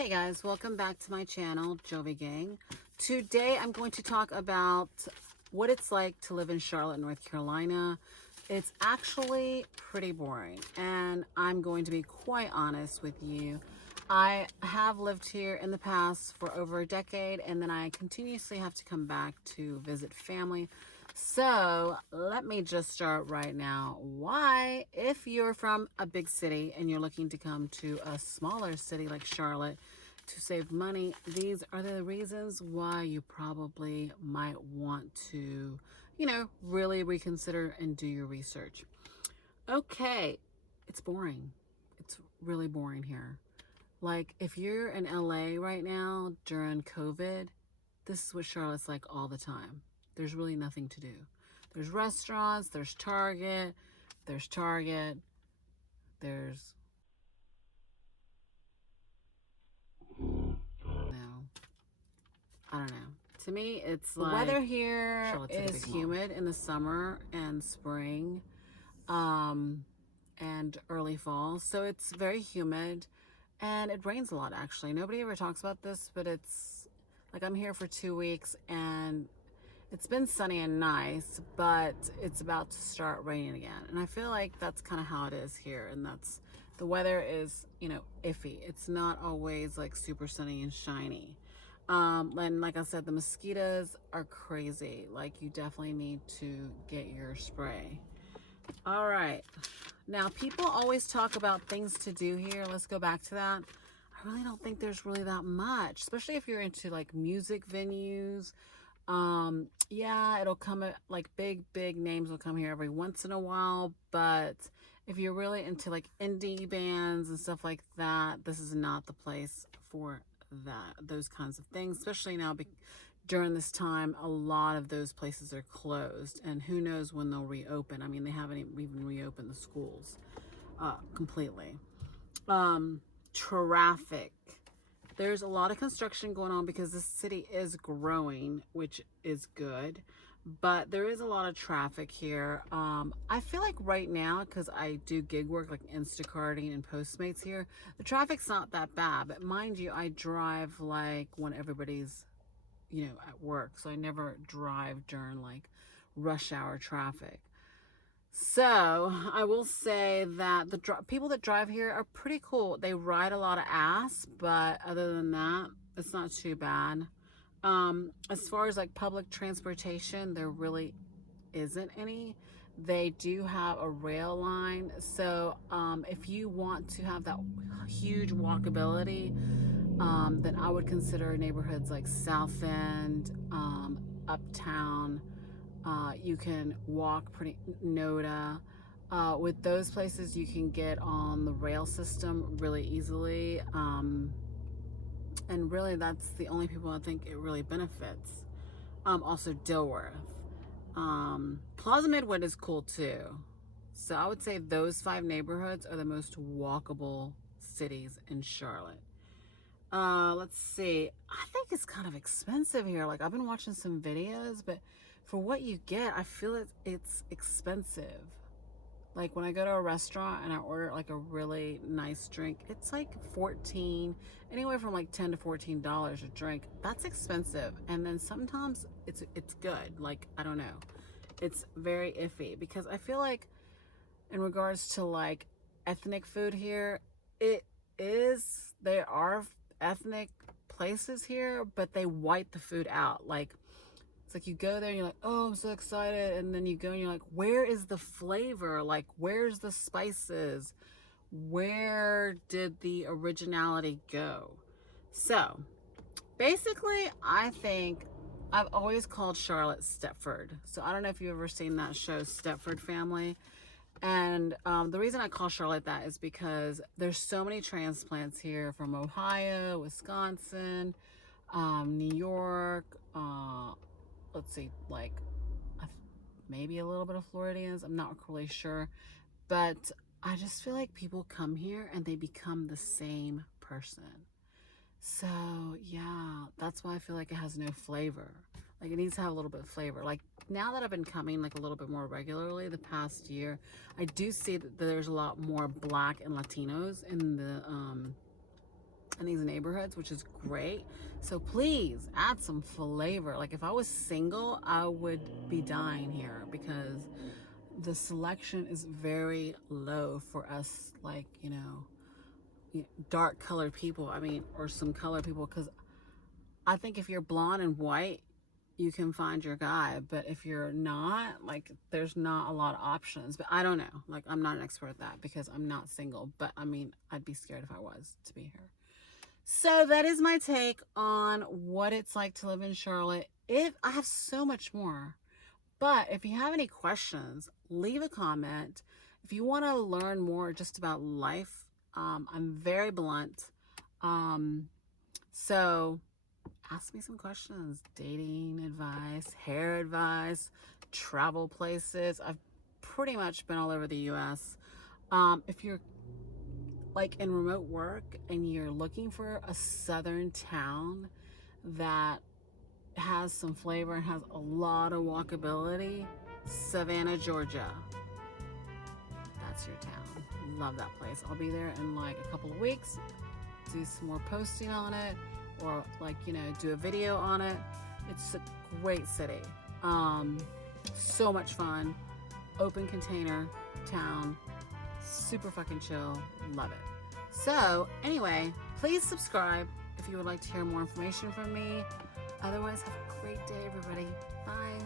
Hey guys, welcome back to my channel, Jovi Gang. Today I'm going to talk about what it's like to live in Charlotte, North Carolina. It's actually pretty boring, and I'm going to be quite honest with you. I have lived here in the past for over a decade, and then I continuously have to come back to visit family. So let me just start right now. Why, if you're from a big city and you're looking to come to a smaller city like Charlotte to save money, these are the reasons why you probably might want to, really reconsider and do your research. Okay, it's boring. It's really boring here. Like, if you're in LA right now during COVID, this is what Charlotte's like all the time. There's really nothing to do. There's restaurants, there's Target, there's no, I don't know. To me, it's like the weather here is humid in the summer and spring, and early fall. So it's very humid, and it rains a lot. Actually, nobody ever talks about this, but it's like I'm here for 2 weeks, and it's been sunny and nice, but it's about to start raining again. And I feel like that's kind of how it is here. And the weather is, iffy. It's not always like super sunny and shiny. And like I said, the mosquitoes are crazy. Like, you definitely need to get your spray. All right. Now, people always talk about things to do here. Let's go back to that. I really don't think there's really that much, especially if you're into like music venues. Yeah, it'll come at like big names will come here every once in a while, but if you're really into like indie bands and stuff like that, this is not the place for those kinds of things, especially now during this time. A lot of those places are closed, and who knows when they'll reopen. I mean, they haven't even reopened the schools completely. Traffic. There's a lot of construction going on because the city is growing, which is good, but there is a lot of traffic here. I feel like right now, because I do gig work like Instacarting and Postmates here, the traffic's not that bad. But mind you, I drive like when everybody's, at work. So I never drive during like rush hour traffic. So I will say that the people that drive here are pretty cool. They ride a lot of ass, but other than that, it's not too bad. As far as like public transportation, there really isn't any. They do have a rail line. So if you want to have that huge walkability, then I would consider neighborhoods like South End, Uptown. You can walk pretty Noda. With those places, you can get on the rail system really easily. And really, that's the only people I think it really benefits. Also, Dilworth. Plaza Midwood is cool too. So I would say those 5 neighborhoods are the most walkable cities in Charlotte. Let's see. I think it's kind of expensive here. Like, I've been watching some videos, but for what you get, I feel it's expensive. Like, when I go to a restaurant and I order like a really nice drink, it's like anywhere from like $10 to $14 a drink. That's expensive. And then sometimes it's good. Like, I don't know. It's very iffy because I feel like in regards to like ethnic food here, there are ethnic places here, but they white the food out. Like, it's like you go there and you're like, oh, I'm so excited. And then you go and you're like, where is the flavor? Like, where's the spices? Where did the originality go? So basically, I think I've always called Charlotte Stepford. So I don't know if you've ever seen that show, Stepford Family. And the reason I call Charlotte that is because there's so many transplants here from Ohio, Wisconsin, New York, let's see, like maybe a little bit of Floridians. I'm not really sure. But I just feel like people come here and they become the same person. So yeah, that's why I feel like it has no flavor. Like, it needs to have a little bit of flavor. Like, now that I've been coming like a little bit more regularly the past year, I do see that there's a lot more Black and Latinos in these neighborhoods, which is great. So please add some flavor. Like if I was single, I would be dying here because the selection is very low for us, like, dark colored people. I mean, or some colored people, because I think if you're blonde and white, you can find your guy. But if you're not, like, there's not a lot of options. But I don't know. Like, I'm not an expert at that because I'm not single. But I mean, I'd be scared if I was to be here. So that is my take on what it's like to live in Charlotte. If I have so much more, but if you have any questions, leave a comment. If you want to learn more just about life, I'm very blunt. So ask me some questions. Dating advice, hair advice, travel places. I've pretty much been all over the US. If you're like in remote work and you're looking for a southern town that has some flavor and has a lot of walkability, Savannah, Georgia. That's your town. Love that place. I'll be there in like a couple of weeks, do some more posting on it, or like, do a video on it. It's a great city. So much fun. Open container town. Super fucking chill. Love it. So anyway, please subscribe if you would like to hear more information from me. Otherwise, have a great day, everybody. Bye.